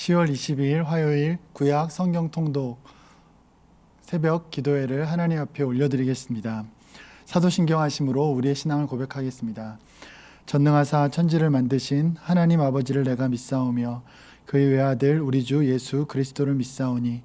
10월 22일 화요일 구약 성경 통독 새벽 기도회를 하나님 앞에 올려드리겠습니다. 사도신경 하심으로 우리의 신앙을 고백하겠습니다. 전능하사 천지를 만드신 하나님 아버지를 내가 믿사오며 그의 외아들 우리 주 예수 그리스도를 믿사오니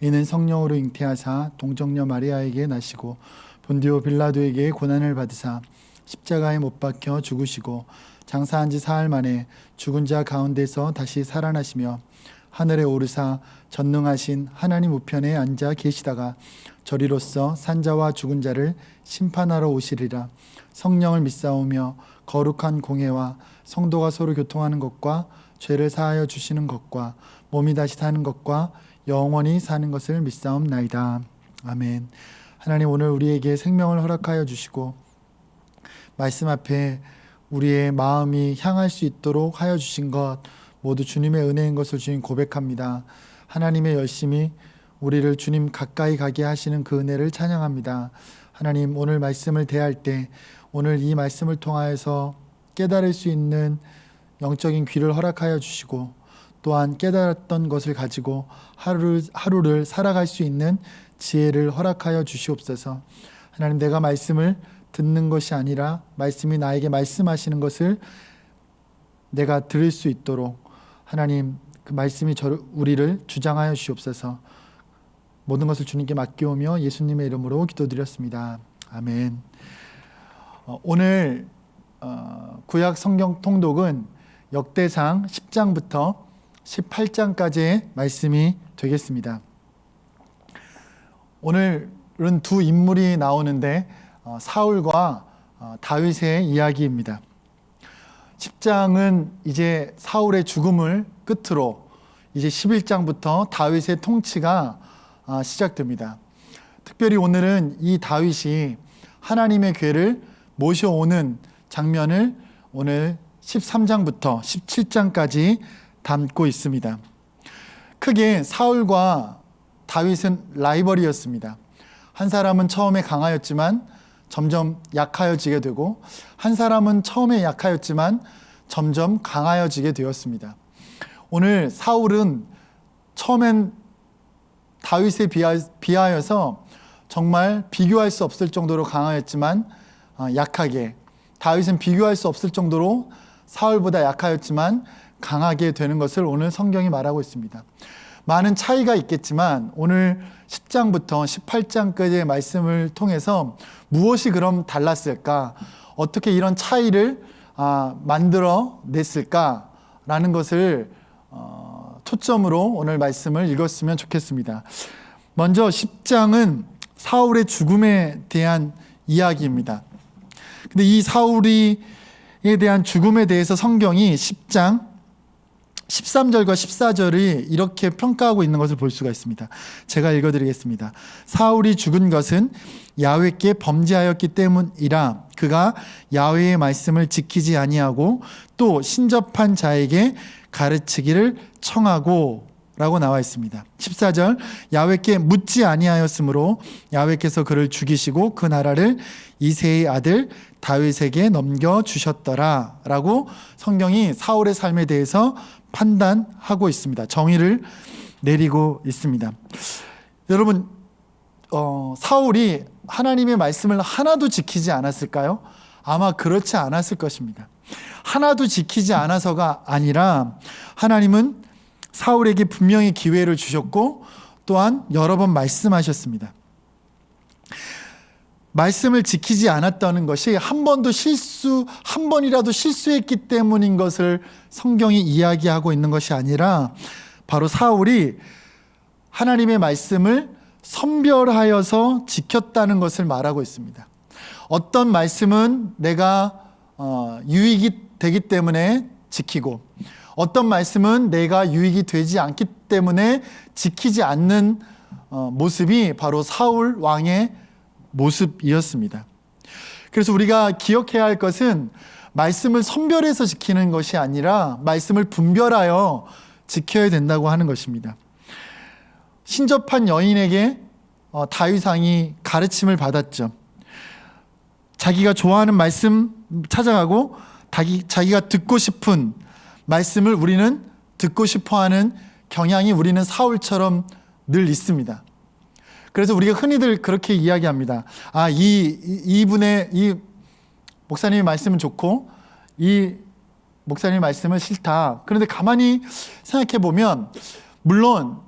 이는 성령으로 잉태하사 동정녀 마리아에게 나시고 본디오 빌라도에게 고난을 받으사 십자가에 못 박혀 죽으시고 장사한 지 사흘 만에 죽은 자 가운데서 다시 살아나시며 하늘에 오르사 전능하신 하나님 우편에 앉아 계시다가 저리로서 산자와 죽은 자를 심판하러 오시리라. 성령을 믿사오며 거룩한 공회와 성도가 서로 교통하는 것과 죄를 사하여 주시는 것과 몸이 다시 사는 것과 영원히 사는 것을 믿사옵나이다. 아멘. 하나님, 오늘 우리에게 생명을 허락하여 주시고 말씀 앞에 우리의 마음이 향할 수 있도록 하여 주신 것 모두 주님의 은혜인 것을 주님 고백합니다. 하나님의 열심히 우리를 주님 가까이 가게 하시는 그 은혜를 찬양합니다. 하나님, 오늘 말씀을 대할 때 오늘 이 말씀을 통하여서 깨달을 수 있는 영적인 귀를 허락하여 주시고 또한 깨달았던 것을 가지고 하루를 살아갈 수 있는 지혜를 허락하여 주시옵소서. 하나님, 내가 말씀을 듣는 것이 아니라 말씀이 나에게 말씀하시는 것을 내가 들을 수 있도록 하나님, 그 말씀이 우리를 주장하여 주시옵소서. 모든 것을 주님께 맡겨오며 예수님의 이름으로 기도드렸습니다. 아멘. 오늘 구약 성경 통독은 역대상 10장부터 18장까지의 말씀이 되겠습니다. 오늘은 두 인물이 나오는데 사울과 다윗의 이야기입니다. 10장은 이제 사울의 죽음을 끝으로 이제 11장부터 다윗의 통치가 시작됩니다. 특별히 오늘은 이 다윗이 하나님의 궤를 모셔오는 장면을 오늘 13장부터 17장까지 담고 있습니다. 크게 사울과 다윗은 라이벌이었습니다. 한 사람은 처음에 강하였지만 점점 약하여지게 되고 한 사람은 처음에 약하였지만 점점 강하여지게 되었습니다. 오늘 사울은 처음엔 다윗에 비하여서 정말 비교할 수 없을 정도로 강하였지만 약하게, 다윗은 비교할 수 없을 정도로 사울보다 약하였지만 강하게 되는 것을 오늘 성경이 말하고 있습니다. 많은 차이가 있겠지만 오늘 10장부터 18장까지의 말씀을 통해서 무엇이 그럼 달랐을까? 어떻게 이런 차이를 만들어 냈을까라는 것을 초점으로 오늘 말씀을 읽었으면 좋겠습니다. 먼저 10장은 사울의 죽음에 대한 이야기입니다. 근데 이 사울에 대한 죽음에 대해서 성경이 10장 13절과 14절이 이렇게 평가하고 있는 것을 볼 수가 있습니다. 제가 읽어드리겠습니다. 사울이 죽은 것은 야훼께 범죄하였기 때문이라. 그가 야훼의 말씀을 지키지 아니하고 또 신접한 자에게 가르치기를 청하고 라고 나와 있습니다. 14절, 야훼께 묻지 아니하였으므로 야훼께서 그를 죽이시고 그 나라를 이새의 아들 다윗에게 넘겨주셨더라 라고 성경이 사울의 삶에 대해서 판단하고 있습니다. 정의를 내리고 있습니다. 여러분, 사울이 하나님의 말씀을 하나도 지키지 않았을까요? 아마 그렇지 않았을 것입니다. 하나도 지키지 않아서가 아니라 하나님은 사울에게 분명히 기회를 주셨고 또한 여러 번 말씀하셨습니다. 말씀을 지키지 않았다는 것이 한 번이라도 실수했기 때문인 것을 성경이 이야기하고 있는 것이 아니라 바로 사울이 하나님의 말씀을 선별하여서 지켰다는 것을 말하고 있습니다. 어떤 말씀은 내가 유익이 되기 때문에 지키고 어떤 말씀은 내가 유익이 되지 않기 때문에 지키지 않는 모습이 바로 사울 왕의 모습이었습니다. 그래서 우리가 기억해야 할 것은 말씀을 선별해서 지키는 것이 아니라 말씀을 분별하여 지켜야 된다고 하는 것입니다. 신접한 여인에게 다윗 왕이 가르침을 받았죠. 자기가 좋아하는 말씀 찾아가고 자기가 듣고 싶은 말씀을 우리는 듣고 싶어하는 경향이 우리는 사울처럼 늘 있습니다. 그래서 우리가 흔히들 그렇게 이야기합니다. 이 목사님의 말씀은 좋고 이 목사님의 말씀은 싫다. 그런데 가만히 생각해 보면 물론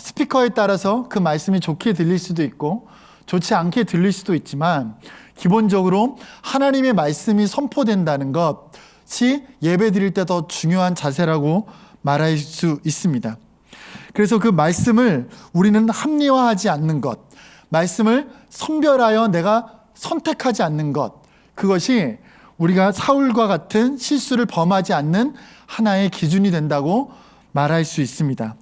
스피커에 따라서 그 말씀이 좋게 들릴 수도 있고 좋지 않게 들릴 수도 있지만 기본적으로 하나님의 말씀이 선포된다는 것이 예배 드릴 때 더 중요한 자세라고 말할 수 있습니다. 그래서 그 말씀을 우리는 합리화하지 않는 것, 말씀을 선별하여 내가 선택하지 않는 것, 그것이 우리가 사울과 같은 실수를 범하지 않는 하나의 기준이 된다고 말할 수 있습니다.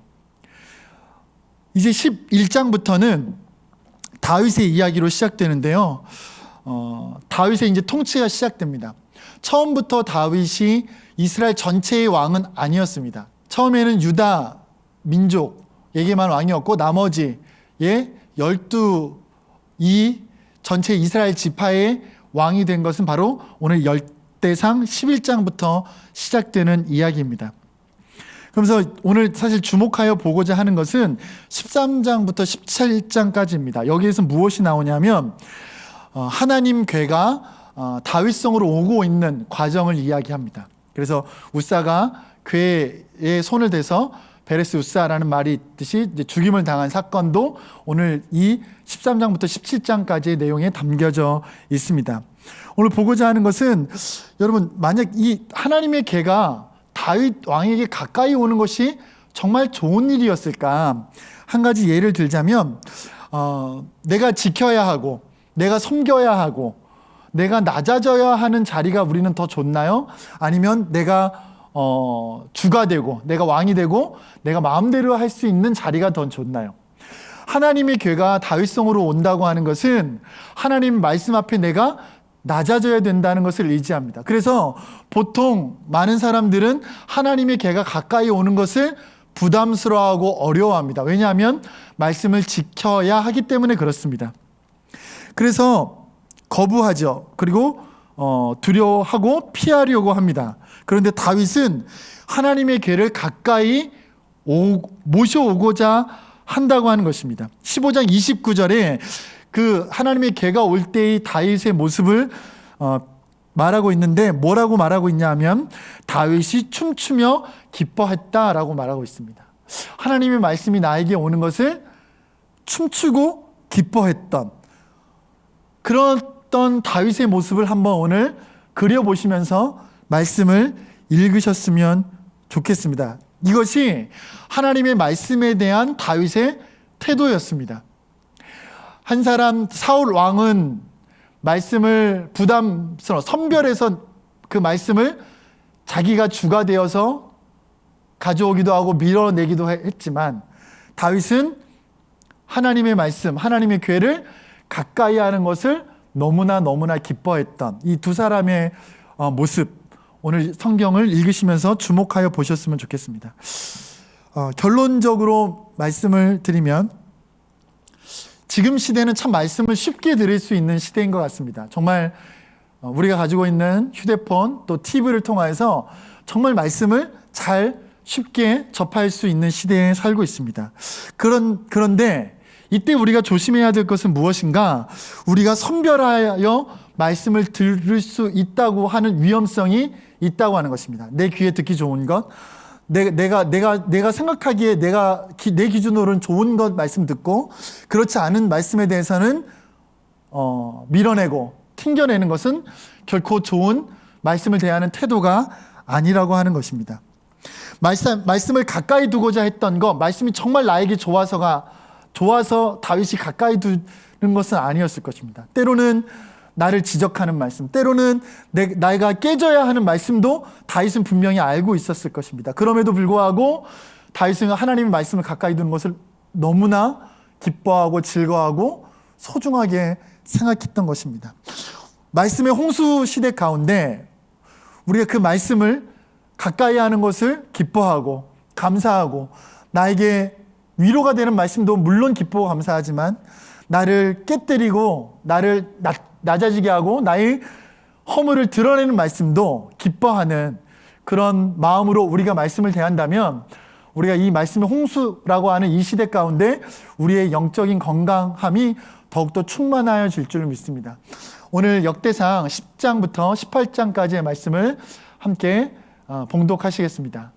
이제 11장부터는 다윗의 이야기로 시작되는데요. 다윗의 이제 통치가 시작됩니다. 처음부터 다윗이 이스라엘 전체의 왕은 아니었습니다. 처음에는 유다 민족에게만 왕이었고 나머지의 12이 전체 이스라엘 지파의 왕이 된 것은 바로 오늘 열대상 11장부터 시작되는 이야기입니다. 그러면서 오늘 사실 주목하여 보고자 하는 것은 13장부터 17장까지입니다. 여기에서 무엇이 나오냐면 하나님 궤가 다윗성으로 오고 있는 과정을 이야기합니다. 그래서 우사가 궤에 손을 대서 베레스 우사라는 말이 있듯이 죽임을 당한 사건도 오늘 이 13장부터 17장까지의 내용에 담겨져 있습니다. 오늘 보고자 하는 것은 여러분, 만약 이 하나님의 궤가 다윗 왕에게 가까이 오는 것이 정말 좋은 일이었을까? 한 가지 예를 들자면 내가 지켜야 하고 내가 섬겨야 하고 내가 낮아져야 하는 자리가 우리는 더 좋나요? 아니면 내가 주가 되고 내가 왕이 되고 내가 마음대로 할 수 있는 자리가 더 좋나요? 하나님의 궤가 다윗성으로 온다고 하는 것은 하나님 말씀 앞에 내가 낮아져야 된다는 것을 의지합니다. 그래서 보통 많은 사람들은 하나님의 궤가 가까이 오는 것을 부담스러워하고 어려워합니다. 왜냐하면 말씀을 지켜야 하기 때문에 그렇습니다. 그래서 거부하죠. 그리고 두려워하고 피하려고 합니다. 그런데 다윗은 하나님의 궤를 가까이 모셔오고자 한다고 하는 것입니다. 15장 29절에 그 하나님의 궤가 올 때의 다윗의 모습을 말하고 있는데 뭐라고 말하고 있냐 하면 다윗이 춤추며 기뻐했다라고 말하고 있습니다. 하나님의 말씀이 나에게 오는 것을 춤추고 기뻐했던 그랬던 다윗의 모습을 한번 오늘 그려보시면서 말씀을 읽으셨으면 좋겠습니다. 이것이 하나님의 말씀에 대한 다윗의 태도였습니다. 한 사람 사울 왕은 말씀을 선별해서 그 말씀을 자기가 주가 되어서 가져오기도 하고 밀어내기도 했지만 다윗은 하나님의 말씀, 하나님의 궤를 가까이 하는 것을 너무나 기뻐했던 이 두 사람의 모습, 오늘 성경을 읽으시면서 주목하여 보셨으면 좋겠습니다. 결론적으로 말씀을 드리면 지금 시대는 참 말씀을 쉽게 들을 수 있는 시대인 것 같습니다. 정말 우리가 가지고 있는 휴대폰 또 TV를 통해서 정말 말씀을 잘 쉽게 접할 수 있는 시대에 살고 있습니다. 그런데 이때 우리가 조심해야 될 것은 무엇인가? 우리가 선별하여 말씀을 들을 수 있다고 하는 위험성이 있다고 하는 것입니다. 내 귀에 듣기 좋은 것, 내가 생각하기에 내 기준으로는 좋은 것 말씀 듣고 그렇지 않은 말씀에 대해서는 밀어내고 튕겨내는 것은 결코 좋은 말씀을 대하는 태도가 아니라고 하는 것입니다. 말씀을 가까이 두고자 했던 것, 말씀이 정말 나에게 좋아서 다윗이 가까이 두는 것은 아니었을 것입니다. 때로는 나를 지적하는 말씀, 때로는 내가 깨져야 하는 말씀도 다윗은 분명히 알고 있었을 것입니다. 그럼에도 불구하고 다윗은 하나님의 말씀을 가까이 두는 것을 너무나 기뻐하고 즐거워하고 소중하게 생각했던 것입니다. 말씀의 홍수 시대 가운데 우리가 그 말씀을 가까이 하는 것을 기뻐하고 감사하고 나에게 위로가 되는 말씀도 물론 기뻐하고 감사하지만 나를 깨뜨리고 나를 낮아지게 하고 나의 허물을 드러내는 말씀도 기뻐하는 그런 마음으로 우리가 말씀을 대한다면 우리가 이 말씀을 홍수라고 하는 이 시대 가운데 우리의 영적인 건강함이 더욱더 충만하여질 줄 믿습니다. 오늘 역대상 10장부터 18장까지의 말씀을 함께 봉독하시겠습니다.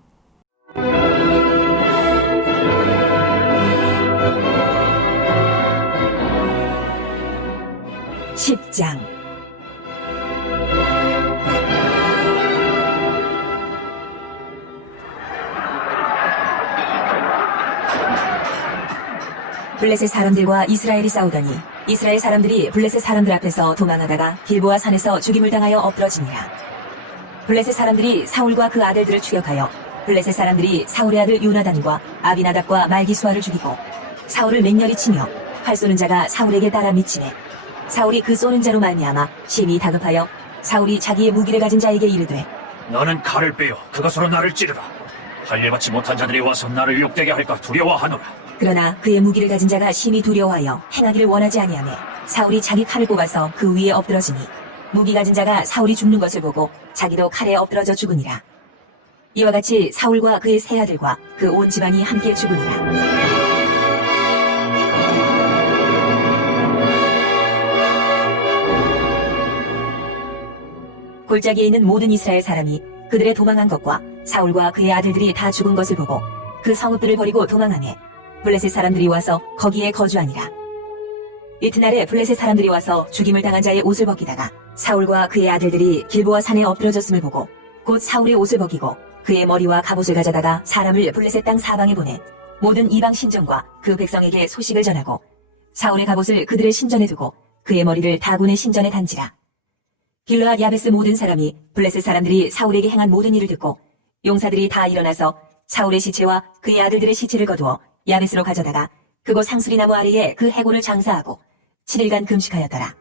10장. 블레셋 사람들과 이스라엘이 싸우더니 이스라엘 사람들이 블레셋 사람들 앞에서 도망하다가 길보아 산에서 죽임을 당하여 엎드러지니라. 블레셋 사람들이 사울과 그 아들들을 추격하여 블레셋 사람들이 사울의 아들 요나단과 아비나답과 말기수아를 죽이고 사울을 맹렬히 치며 활 쏘는 자가 사울에게 따라 미치네. 사울이 그 쏘는 자로 말미암아 심히 다급하여 사울이 자기의 무기를 가진 자에게 이르되 너는 칼을 빼어 그것으로 나를 찌르라. 할 일 받지 못한 자들이 와서 나를 욕되게 할까 두려워하노라. 그러나 그의 무기를 가진 자가 심히 두려워하여 행하기를 원하지 아니하매 사울이 자기 칼을 뽑아서 그 위에 엎드러지니 무기 가진 자가 사울이 죽는 것을 보고 자기도 칼에 엎드러져 죽으니라. 이와 같이 사울과 그의 세 아들과 그 온 집안이 함께 죽으니라. 골짜기에 있는 모든 이스라엘 사람이 그들의 도망한 것과 사울과 그의 아들들이 다 죽은 것을 보고 그 성읍들을 버리고 도망하매 블레셋 사람들이 와서 거기에 거주하니라. 이튿날에 블레셋 사람들이 와서 죽임을 당한 자의 옷을 벗기다가 사울과 그의 아들들이 길보아 산에 엎드러졌음을 보고 곧 사울의 옷을 벗기고 그의 머리와 갑옷을 가져다가 사람을 블레셋 땅 사방에 보내 모든 이방 신전과 그 백성에게 소식을 전하고 사울의 갑옷을 그들의 신전에 두고 그의 머리를 다곤의 신전에 단지라. 길르앗 야베스 모든 사람이 블레셋 사람들이 사울에게 행한 모든 일을 듣고 용사들이 다 일어나서 사울의 시체와 그의 아들들의 시체를 거두어 야베스로 가져다가 그곳 상수리나무 아래에 그 해골을 장사하고 7일간 금식하였더라.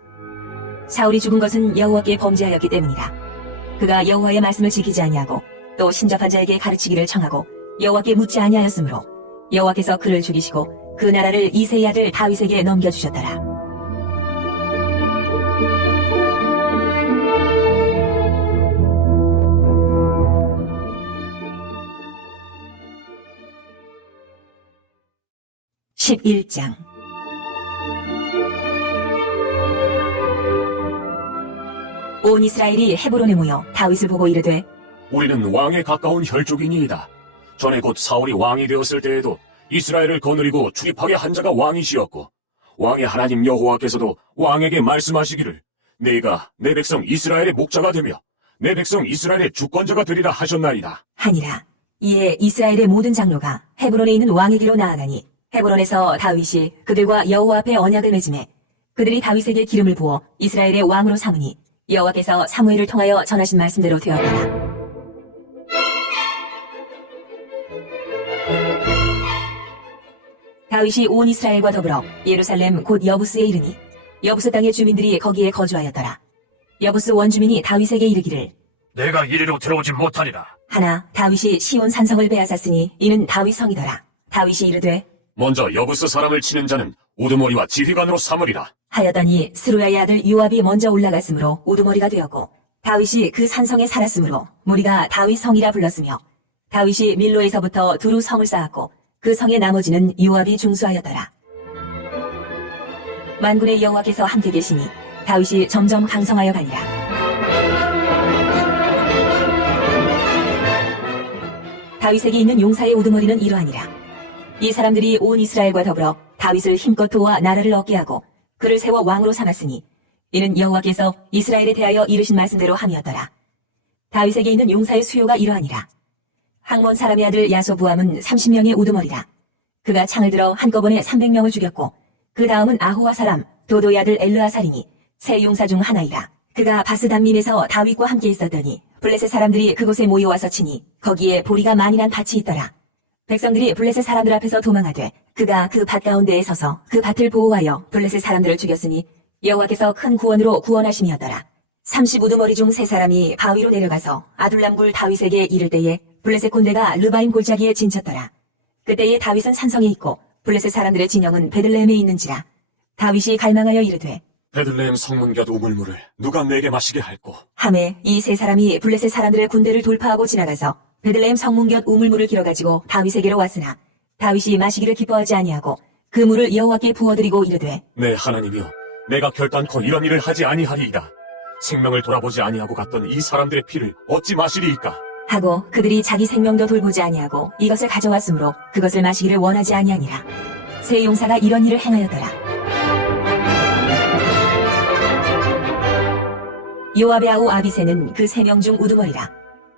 사울이 죽은 것은 여호와께 범죄하였기 때문이라. 그가 여호와의 말씀을 지키지 아니하고 또 신접한 자에게 가르치기를 청하고 여호와께 묻지 아니하였으므로 여호와께서 그를 죽이시고 그 나라를 이새의 아들 다윗에게 넘겨주셨더라. (11장) 온 이스라엘이 헤브론에 모여 다윗을 보고 이르되 우리는 왕에 가까운 혈족이니이다. 전에 곧 사울이 왕이 되었을 때에도 이스라엘을 거느리고 출입하게 한 자가 왕이시었고 왕의 하나님 여호와께서도 왕에게 말씀하시기를 네가 내 백성 이스라엘의 목자가 되며 내 백성 이스라엘의 주권자가 되리라 하셨나이다 하니라. 이에 이스라엘의 모든 장로가 헤브론에 있는 왕에게로 나아가니 헤브론에서 다윗이 그들과 여호와 앞에 언약을 맺음에 그들이 다윗에게 기름을 부어 이스라엘의 왕으로 삼으니 여호와께서 사무엘을 통하여 전하신 말씀대로 되었더라. 다윗이 온 이스라엘과 더불어 예루살렘 곧 여부스에 이르니 여부스 땅의 주민들이 거기에 거주하였더라. 여부스 원주민이 다윗에게 이르기를 내가 이리로 들어오지 못하리라. 하나 다윗이 시온 산성을 빼앗았으니 이는 다윗 성이더라. 다윗이 이르되 먼저 여부스 사람을 치는 자는 우두머리와 지휘관으로 삼으리라 하였더니 스루야의 아들 요압이 먼저 올라갔으므로 우두머리가 되었고 다윗이 그 산성에 살았으므로 무리가 다윗 성이라 불렀으며 다윗이 밀로에서부터 두루 성을 쌓았고 그 성의 나머지는 요압이 중수하였더라. 만군의 여호와께서 함께 계시니 다윗이 점점 강성하여 가니라. 다윗에게 있는 용사의 우두머리는 이러하니라. 이 사람들이 온 이스라엘과 더불어 다윗을 힘껏 도와 나라를 얻게 하고 그를 세워 왕으로 삼았으니 이는 여호와께서 이스라엘에 대하여 이르신 말씀대로 함이었더라. 다윗에게 있는 용사의 수요가 이러하니라. 항몬 사람의 아들 야소부함은 30명의 우두머리라. 그가 창을 들어 한꺼번에 300명을 죽였고 그 다음은 아호와 사람 도도의 아들 엘르아살이니 세 용사 중 하나이라. 그가 바스담밈에서 다윗과 함께 있었더니 블레셋 사람들이 그곳에 모여와서 치니 거기에 보리가 많이 난 밭이 있더라. 백성들이 블레셋 사람들 앞에서 도망하되 그가 그 밭 가운데에 서서 그 밭을 보호하여 블레셋 사람들을 죽였으니 여호와께서 큰 구원으로 구원하심이었더라. 30우두머리 중 3사람이 바위로 내려가서 아둘람굴 다윗에게 이를 때에 블레셋 군대가 르바임 골짜기에 진쳤더라. 그때에 다윗은 산성에 있고 블레셋 사람들의 진영은 베들레헴에 있는지라. 다윗이 갈망하여 이르되 베들레헴 성문곁 우물물을 누가 내게 마시게 할꼬. 하매 이 3사람이 블레셋 사람들의 군대를 돌파하고 지나가서 베들레헴 성문 곁 우물물을 길어가지고 다윗에게로 왔으나 다윗이 마시기를 기뻐하지 아니하고 그 물을 여호와께 부어드리고 이르되 내 하나님이여, 내가 결단코 이런 일을 하지 아니하리이다. 생명을 돌아보지 아니하고 갔던 이 사람들의 피를 어찌 마시리이까? 하고 그들이 자기 생명도 돌보지 아니하고 이것을 가져왔으므로 그것을 마시기를 원하지 아니하니라. 세 용사가 이런 일을 행하였더라. 요압의 아우 아비새는 그 3명 중 우두머리라.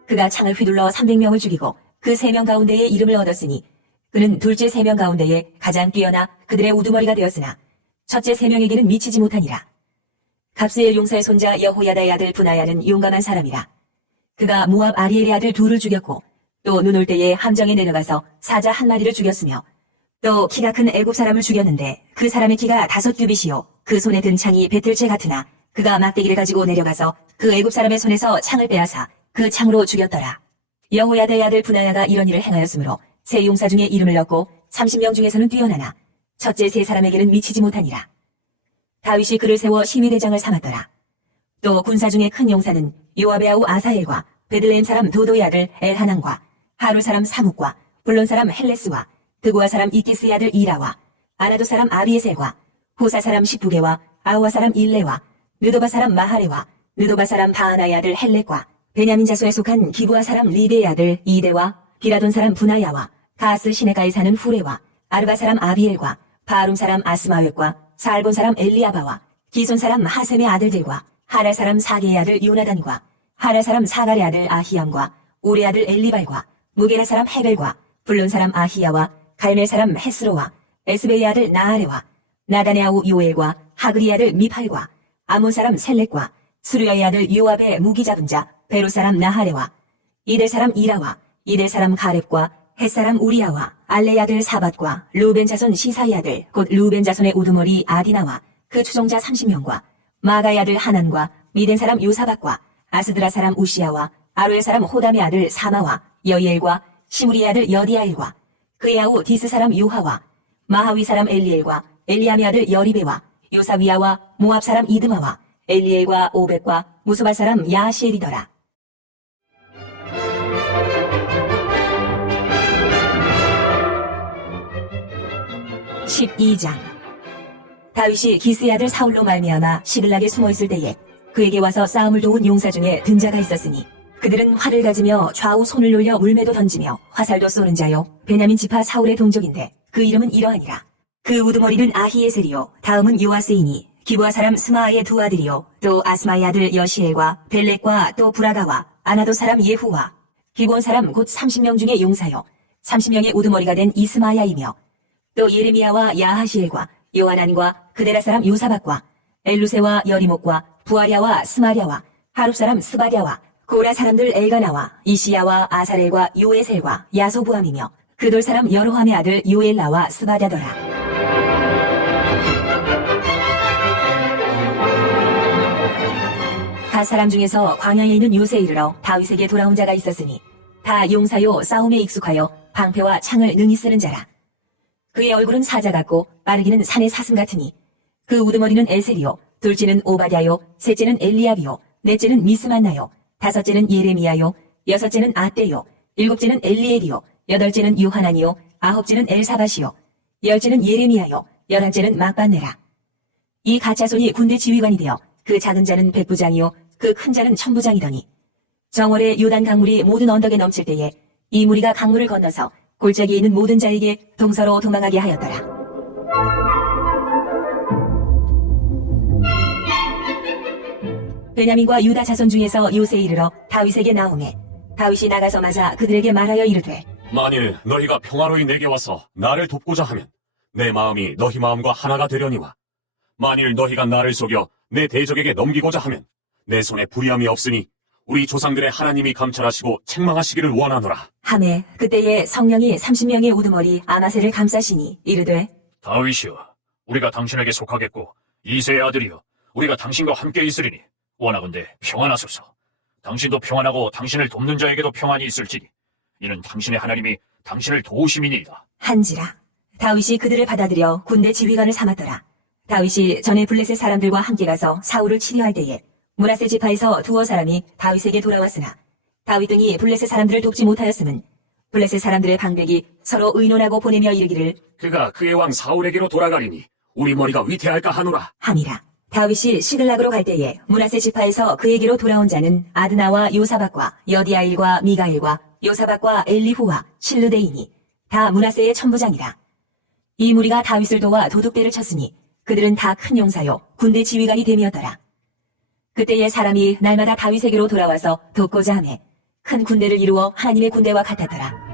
그가 창을 휘둘러 300명을 죽이고 그 3명 가운데에 이름을 얻었으니 그는 둘째 3명 가운데에 가장 뛰어나 그들의 우두머리가 되었으나 첫째 3명에게는 미치지 못하니라. 갑스엘 용사의 손자 여호야다의 아들 분하야는 용감한 사람이라. 그가 모압 아리엘의 아들 둘을 죽였고 또 눈 올 때에 함정에 내려가서 사자 1마리를 죽였으며 또 키가 큰 애굽 사람을 죽였는데 그 사람의 키가 5규빗이요 그 손에 든 창이 배틀채 같으나 그가 막대기를 가지고 내려가서 그 애굽 사람의 손에서 창을 빼앗아 그 창으로 죽였더라. 여호야다의 아들 분하야가 이런 일을 행하였으므로 세 용사 중에 이름을 얻고 30명 중에서는 뛰어나나 첫째 3사람에게는 미치지 못하니라. 다윗이 그를 세워 심의대장을 삼았더라. 또 군사 중에 큰 용사는 요압의 아우 아사엘과 베들레헴 사람 도도의 아들 엘하난과 하룰 사람 사묵과 블론 사람 헬레스와 드고아 사람 이키스의 아들 이라와 아나도 사람 아비에셀과 호사 사람 시부게와 아우아 사람 일레와 느도바 사람 마하레와 느도바 사람 바하나의 아들 헬렉과 베냐민 자손에 속한 기부아 사람 리베의 아들 이데와 비라돈 사람 분하야와 가스 시내가에 사는 후레와 아르바 사람 아비엘과 바룸 사람 아스마웻과 살본 사람 엘리아바와 기손 사람 하셈의 아들들과 하랄 사람 사게의 아들 요나단과 하랄 사람 사갈의 아들 아히암과 우리 아들 엘리발과 무게라 사람 헤벨과 블론 사람 아히야와 갈멜 사람 헤스로와 에스베의 아들 나아레와 나단의 아우 요엘과 하그리의 아들 미팔과 아몬 사람 셀렉과 수르야의 아들 요압의 무기 잡은 자 베로 사람 나하레와 이델 사람 이라와 이델 사람 가렙과 헷 사람 우리야와 알레의 아들 사밧과 루벤 자손 시사의 아들 곧 루벤 자손의 우두머리 아디나와 그 추종자 30명과 마가의 아들 하난과 미덴 사람 요사박과 아스드라 사람 우시야와 아루엘 사람 호담의 아들 사마와 여이엘과 시무리의 아들 여디아엘과 그의 아우 디스 사람 요하와 마하위 사람 엘리엘과 엘리암의 아들 여리베와 요사위야와 모압 사람 이드마와 엘리엘과 오벳과 무스발 사람 야시엘이더라. 12장. 다윗이 기스의 아들 사울로 말미암아 시글락에 숨어있을 때에 그에게 와서 싸움을 도운 용사 중에 든 자가 있었으니 그들은 활을 가지며 좌우 손을 놀려 물매도 던지며 화살도 쏘는 자요 베냐민 지파 사울의 동족인데 그 이름은 이러하니라. 그 우두머리는 아히에셀이요 다음은 요아스이니 기브아 사람 스마아의 두 아들이요 또 아스마의 아들 여시엘과 벨렉과 또 브라가와 아나도 사람 예후와 기브온 사람 곧 30명 중에 용사요 30명의 우두머리가 된 이스마야이며 또 예레미야와 야하시엘과 요하난과 그데라 사람 요사박과 엘루세와 여리목과 부아랴와 스마랴와 하룹 사람 스바랴와 고라 사람들 엘가나와 이시야와 아사렐과 요에셀과 야소부함이며 그돌 사람 여로함의 아들 요엘라와 스바랴더라. 갓 사람 중에서 광야에 있는 요새에 이르러 다윗에게 돌아온 자가 있었으니 다 용사요 싸움에 익숙하여 방패와 창을 능히 쓰는 자라. 그의 얼굴은 사자 같고 빠르기는 산의 사슴 같으니 그 우두머리는 에셀이요 둘째는 오바댜요 셋째는 엘리압이요 넷째는 미스만나요 다섯째는 예레미야요 여섯째는 아떼요 일곱째는 엘리엘이요 여덟째는 요하나니요 아홉째는 엘사밧이요 열째는 예레미야요 열한째는 막반네라. 이 가짜손이 군대 지휘관이 되어 그 작은 자는 백부장이요 그 큰 자는 천부장이더니 정월에 요단 강물이 모든 언덕에 넘칠 때에 이 무리가 강물을 건너서 골짜기에 있는 모든 자에게 동서로 도망하게 하였더라. 베냐민과 유다 자손 중에서 요새에 이르러 다윗에게 나오매 다윗이 나가서 맞아 그들에게 말하여 이르되 만일 너희가 평화로이 내게 와서 나를 돕고자 하면 내 마음이 너희 마음과 하나가 되려니와 만일 너희가 나를 속여 내 대적에게 넘기고자 하면 내 손에 불의함이 없으니 우리 조상들의 하나님이 감찰하시고 책망하시기를 원하노라. 하매 그때에 성령이 30명의 우두머리 아마셀을 감싸시니 이르되 다윗이여, 우리가 당신에게 속하겠고 이새의 아들이여, 우리가 당신과 함께 있으리니 원하건대 평안하소서. 당신도 평안하고 당신을 돕는 자에게도 평안이 있을지니 이는 당신의 하나님이 당신을 도우심이니이다. 한지라. 다윗이 그들을 받아들여 군대 지휘관을 삼았더라. 다윗이 전에 블레셋 사람들과 함께 가서 사울을 치료할 때에 므낫세 지파에서 두어 사람이 다윗에게 돌아왔으나 다윗 등이 블레셋 사람들을 돕지 못하였음은 블레셋 사람들의 방백이 서로 의논하고 보내며 이르기를 그가 그의 왕 사울에게로 돌아가리니 우리 머리가 위태할까 하노라. 함이라. 다윗이 시글락으로 갈 때에 므낫세 지파에서 그에게로 돌아온 자는 아드나와 요사박과 여디아일과 미가일과 요사박과 엘리후와 실르데이니 다 므낫세의 천부장이라. 이 무리가 다윗을 도와 도둑대를 쳤으니 그들은 다 큰 용사요 군대 지휘관이 됨이었더라. 그때에 사람이 날마다 다윗에게로 돌아와서 돕고자 하매 큰 군대를 이루어 하나님의 군대와 같았더라.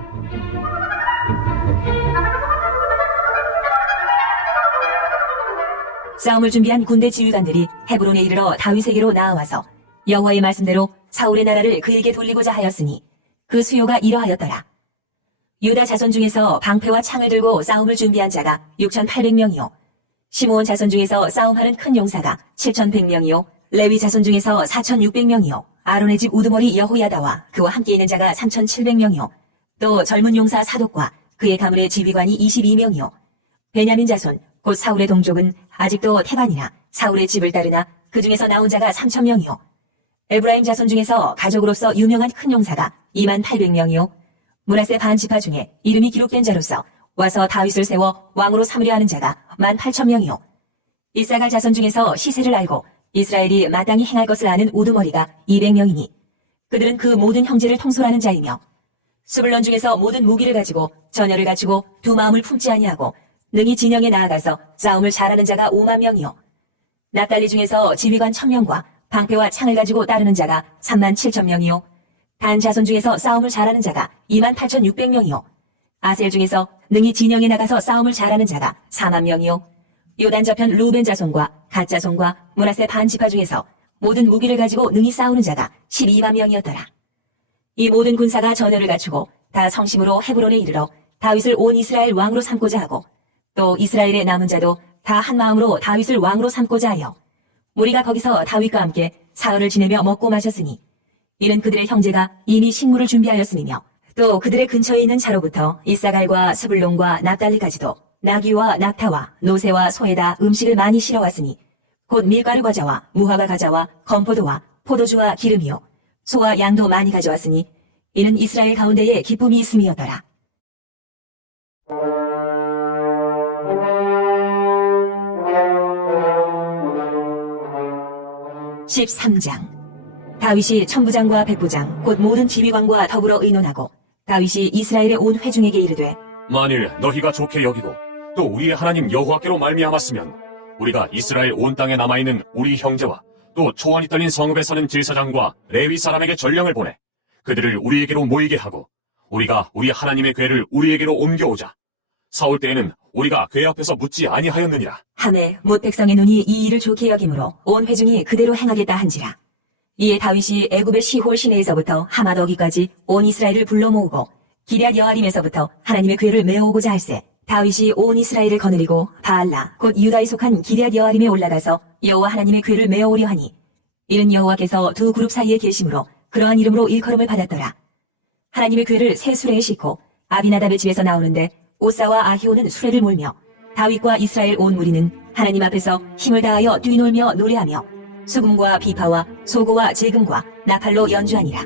싸움을 준비한 군대 지휘관들이 헤브론에 이르러 다윗에게로 나아와서 여호와의 말씀대로 사울의 나라를 그에게 돌리고자 하였으니 그 수요가 이러하였더라. 유다 자손 중에서 방패와 창을 들고 싸움을 준비한 자가 6,800명이요 시므온 자손 중에서 싸움하는 큰 용사가 7,100명이요 레위 자손 중에서 4,600명이요 아론의 집 우두머리 여호야다와 그와 함께 있는 자가 3,700명이요 또 젊은 용사 사독과 그의 가문의 지휘관이 22명이요 베냐민 자손 곧 사울의 동족은 아직도 태반이나 사울의 집을 따르나 그 중에서 나온 자가 3,000명이요 에브라임 자손 중에서 가족으로서 유명한 큰 용사가 28,000명이요 므낫세 반 지파 중에 이름이 기록된 자로서 와서 다윗을 세워 왕으로 삼으려 하는 자가 18,000명이요 이사갈 자손 중에서 시세를 알고 이스라엘이 마땅히 행할 것을 아는 우두머리가 200명이니 그들은 그 모든 형제를 통솔하는 자이며 스불론 중에서 모든 무기를 가지고 전열을 갖추고 두 마음을 품지 아니하고 능히 진영에 나아가서 싸움을 잘하는 자가 50,000명이요 납달리 중에서 지휘관 1,000명과 방패와 창을 가지고 따르는 자가 37,000명이요 단 자손 중에서 싸움을 잘하는 자가 28,600명이요 아셀 중에서 능히 진영에 나가서 싸움을 잘하는 자가 40,000명이요 요단 저편 루벤 자손과 갓 자손과 므낫세 반 지파 중에서 모든 무기를 가지고 능히 싸우는 자가 120,000명이었더라. 이 모든 군사가 전열을 갖추고 다 성심으로 헤브론에 이르러 다윗을 온 이스라엘 왕으로 삼고자 하고 또 이스라엘의 남은 자도 다 한 마음으로 다윗을 왕으로 삼고자 하여 우리가 거기서 다윗과 함께 사흘을 지내며 먹고 마셨으니 이는 그들의 형제가 이미 식물을 준비하였음이며 또 그들의 근처에 있는 자로부터 이사갈과 스불론과 납달리까지도 나귀와 낙타와 노새와 소에다 음식을 많이 실어왔으니 곧 밀가루 과자와 무화과 과자와 건포도와 포도주와 기름이요 소와 양도 많이 가져왔으니 이는 이스라엘 가운데에 기쁨이 있음이었더라. 13장 다윗이 천부장과 백부장 곧 모든 지휘관과 더불어 의논하고 다윗이 이스라엘의 온 회중에게 이르되 만일 너희가 좋게 여기고 또 우리의 하나님 여호와께로 말미암았으면 우리가 이스라엘 온 땅에 남아있는 우리 형제와 또 초원이 떨린 성읍에 사는 제사장과 레위 사람에게 전령을 보내 그들을 우리에게로 모이게 하고 우리가 우리 하나님의 궤를 우리에게로 옮겨오자. 사울 때에는 우리가 궤 앞에서 묻지 아니하였느니라. 하매 못 백성의 눈이 이 일을 좋게 여김으로 온 회중이 그대로 행하겠다 한지라. 이에 다윗이 애굽의 시홀 시내에서부터 하맛 어기까지 온 이스라엘을 불러 모으고 기럇 여아림에서부터 하나님의 궤를 메어오고자 할세 다윗이 온 이스라엘을 거느리고 바알라 곧 유다에 속한 기럇 여아림에 올라가서 여호와 하나님의 궤를 메어오려 하니 이는 여호와께서 두 그룹 사이에 계심으로 그러한 이름으로 일컬음을 받았더라. 하나님의 궤를 새 수레에 싣고 아비나답의 집에서 나오는데 오사와 아히오는 수레를 몰며 다윗과 이스라엘 온 무리는 하나님 앞에서 힘을 다하여 뛰놀며 노래하며 수금과 비파와 소고와 재금과 나팔로 연주하니라.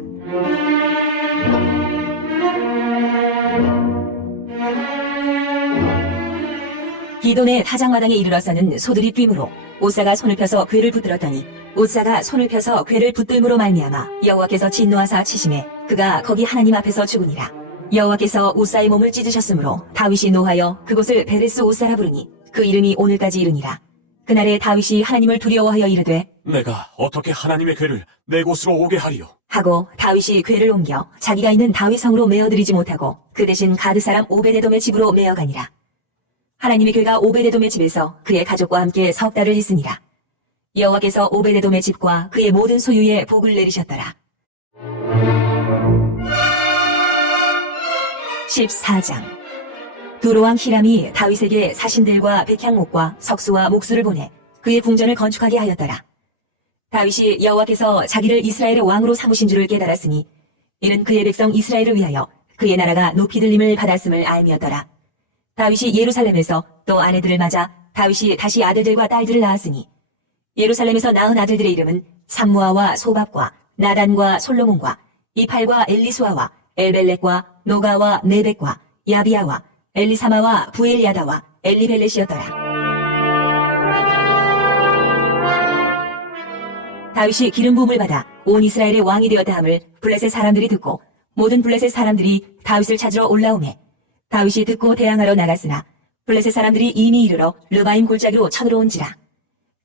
기돈의 타작마당에 이르러서는 소들이 뛰므로 오사가 손을 펴서 궤를 붙들었더니 오사가 손을 펴서 궤를 붙들므로 말미암아 여호와께서 진노하사 치심에 그가 거기 하나님 앞에서 죽으니라. 여호와께서 오사의 몸을 찢으셨으므로 다윗이 노하여 그곳을 베레스 오사라 부르니 그 이름이 오늘까지 이르니라. 그날에 다윗이 하나님을 두려워하여 이르되 내가 어떻게 하나님의 궤를 내 곳으로 오게 하리요? 하고 다윗이 궤를 옮겨 자기가 있는 다윗성으로 메어드리지 못하고 그 대신 가드 사람 오베데돔의 집으로 메어가니라. 하나님의 궤가 오베데돔의 집에서 그의 가족과 함께 석 달을 있으니라. 여호와께서 오베데돔의 집과 그의 모든 소유에 복을 내리셨더라. 14장 두로왕 히람이 다윗에게 사신들과 백향목과 석수와 목수를 보내 그의 궁전을 건축하게 하였더라. 다윗이 여호와께서 자기를 이스라엘의 왕으로 삼으신 줄을 깨달았으니 이는 그의 백성 이스라엘을 위하여 그의 나라가 높이 들림을 받았음을 알미었더라. 다윗이 예루살렘에서 또 아내들을 맞아 다윗이 다시 아들들과 딸들을 낳았으니 예루살렘에서 낳은 아들들의 이름은 삼무아와 소밥과 나단과 솔로몬과 이팔과 엘리수아와 엘벨렉과 노가와 네벡과 야비야와 엘리사마와 부엘야다와 엘리벨렛이었더라. 다윗이 기름 부음을 받아 온 이스라엘의 왕이 되었다 함을 블레셋 사람들이 듣고 모든 블레셋 사람들이 다윗을 찾으러 올라오매 다윗이 듣고 대항하러 나갔으나 블레셋 사람들이 이미 이르러 르바임 골짜기로 쳐들어온지라.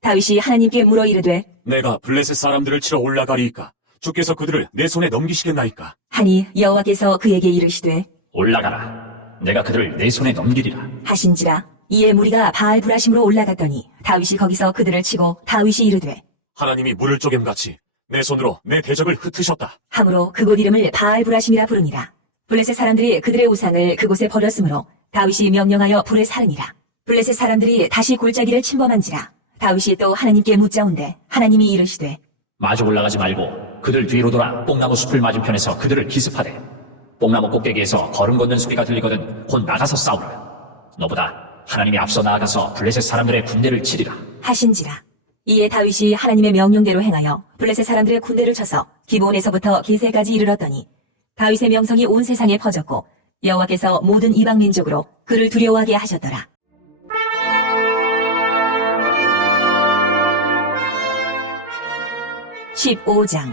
다윗이 하나님께 물어 이르되 내가 블레셋 사람들을 치러 올라가리이까? 주께서 그들을 내 손에 넘기시겠나이까? 하니 여호와께서 그에게 이르시되 올라가라. 내가 그들을 내 손에 넘기리라. 하신지라. 이에 무리가 바알 브라심으로 올라갔더니 다윗이 거기서 그들을 치고 다윗이 이르되 하나님이 물을 쪼갬같이 내 손으로 내 대적을 흩으셨다. 함으로 그곳 이름을 바알 브라심이라 부르니라. 블레셋 사람들이 그들의 우상을 그곳에 버렸으므로 다윗이 명령하여 불에 사르니라. 블레셋 사람들이 다시 골짜기를 침범한지라. 다윗이 또 하나님께 묻자온대 하나님이 이르시되 마주 올라가지 말고 그들 뒤로 돌아 뽕나무 숲을 맞은편에서 그들을 기습하되 뽕나무 꼭대기에서 걸음 걷는 소리가 들리거든 곧 나가서 싸우라. 너보다 하나님이 앞서 나아가서 블레셋 사람들의 군대를 치리라. 하신지라. 이에 다윗이 하나님의 명령대로 행하여 블레셋 사람들의 군대를 쳐서 기브온에서부터 게세까지 이르렀더니 다윗의 명성이 온 세상에 퍼졌고 여호와께서 모든 이방 민족으로 그를 두려워하게 하셨더라. (15장)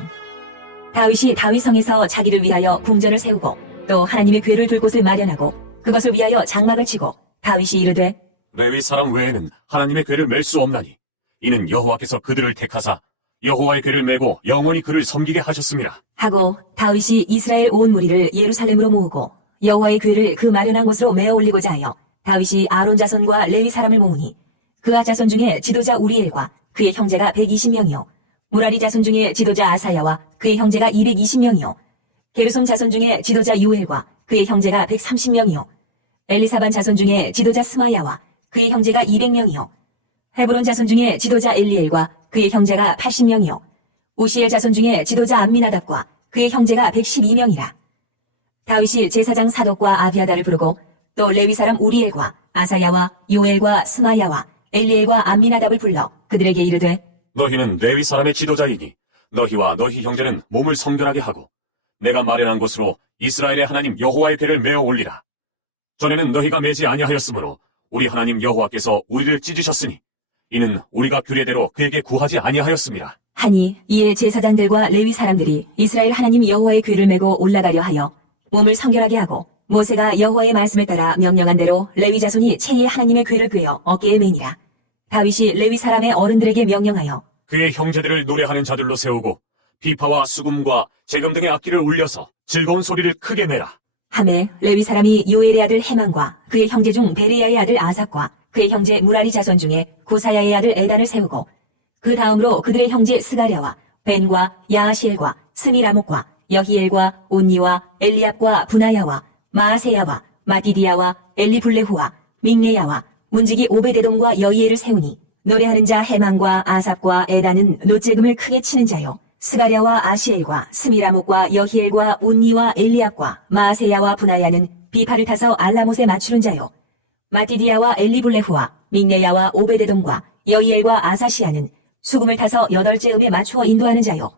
다윗이 다윗성에서 자기를 위하여 궁전을 세우고 또 하나님의 궤를 둘 곳을 마련하고 그것을 위하여 장막을 치고 다윗이 이르되 레위 사람 외에는 하나님의 궤를 맬 수 없나니 이는 여호와께서 그들을 택하사 여호와의 궤를 메고 영원히 그를 섬기게 하셨습니다. 하고 다윗이 이스라엘 온 무리를 예루살렘으로 모으고 여호와의 궤를 그 마련한 곳으로 메어 올리고자 하여 다윗이 아론 자손과 레위 사람을 모으니 그아 자손 중에 지도자 우리엘과 그의 형제가 120명이요 무라리 자손 중에 지도자 아사야와 그의 형제가 220명이요 게르솜 자손 중에 지도자 유엘과 그의 형제가 130명이요 엘리사반 자손 중에 지도자 스마야와 그의 형제가 200명이요 헤브론 자손 중에 지도자 엘리엘과 그의 형제가 80명이요 우시엘 자손 중에 지도자 암미나답과 그의 형제가 112명이라. 다윗이 제사장 사독과 아비아다를 부르고 또 레위 사람 우리엘과 아사야와 요엘과 스마야와 엘리엘과 암미나답을 불러 그들에게 이르되 너희는 레위 사람의 지도자이니 너희와 너희 형제는 몸을 성결하게 하고 내가 마련한 곳으로 이스라엘의 하나님 여호와의 궤를 메어 올리라. 전에는 너희가 매지 아니하였으므로 우리 하나님 여호와께서 우리를 찢으셨으니 이는 우리가 규례대로 그에게 구하지 아니하였습니다. 하니 이에 제사장들과 레위 사람들이 이스라엘 하나님 여호와의 궤를 메고 올라가려 하여 몸을 성결하게 하고 모세가 여호와의 말씀을 따라 명령한 대로 레위 자손이 채에 하나님의 궤를 꿰어 어깨에 매니라. 다윗이 레위 사람의 어른들에게 명령하여 그의 형제들을 노래하는 자들로 세우고 비파와 수금과 재금 등의 악기를 울려서 즐거운 소리를 크게 내라. 하매 레위 사람이 요엘의 아들 헤만과 그의 형제 중 베레야의 아들 아삽과 그의 형제 무라리 자손 중에 고사야의 아들 에단을 세우고 그 다음으로 그들의 형제 스가랴와 벤과 야하시엘과 스미라목과 여히엘과 온니와 엘리압과 부나야와 마아세야와 마디디야와 엘리블레후와 믹네야와 문지기 오베데돔과 여히엘을 세우니 노래하는 자 헤만과 아삽과 에단은 노재금을 크게 치는 자요 스가랴와 아시엘과 스미라목과 여히엘과 온니와 엘리압과 마아세야와 부나야는 비파를 타서 알라못에 맞추는 자요 마디디야와 엘리블레후와 믹네야와 오베데돔과 여히엘과 아사시아는 수금을 타서 8째 음에 맞추어 인도하는 자요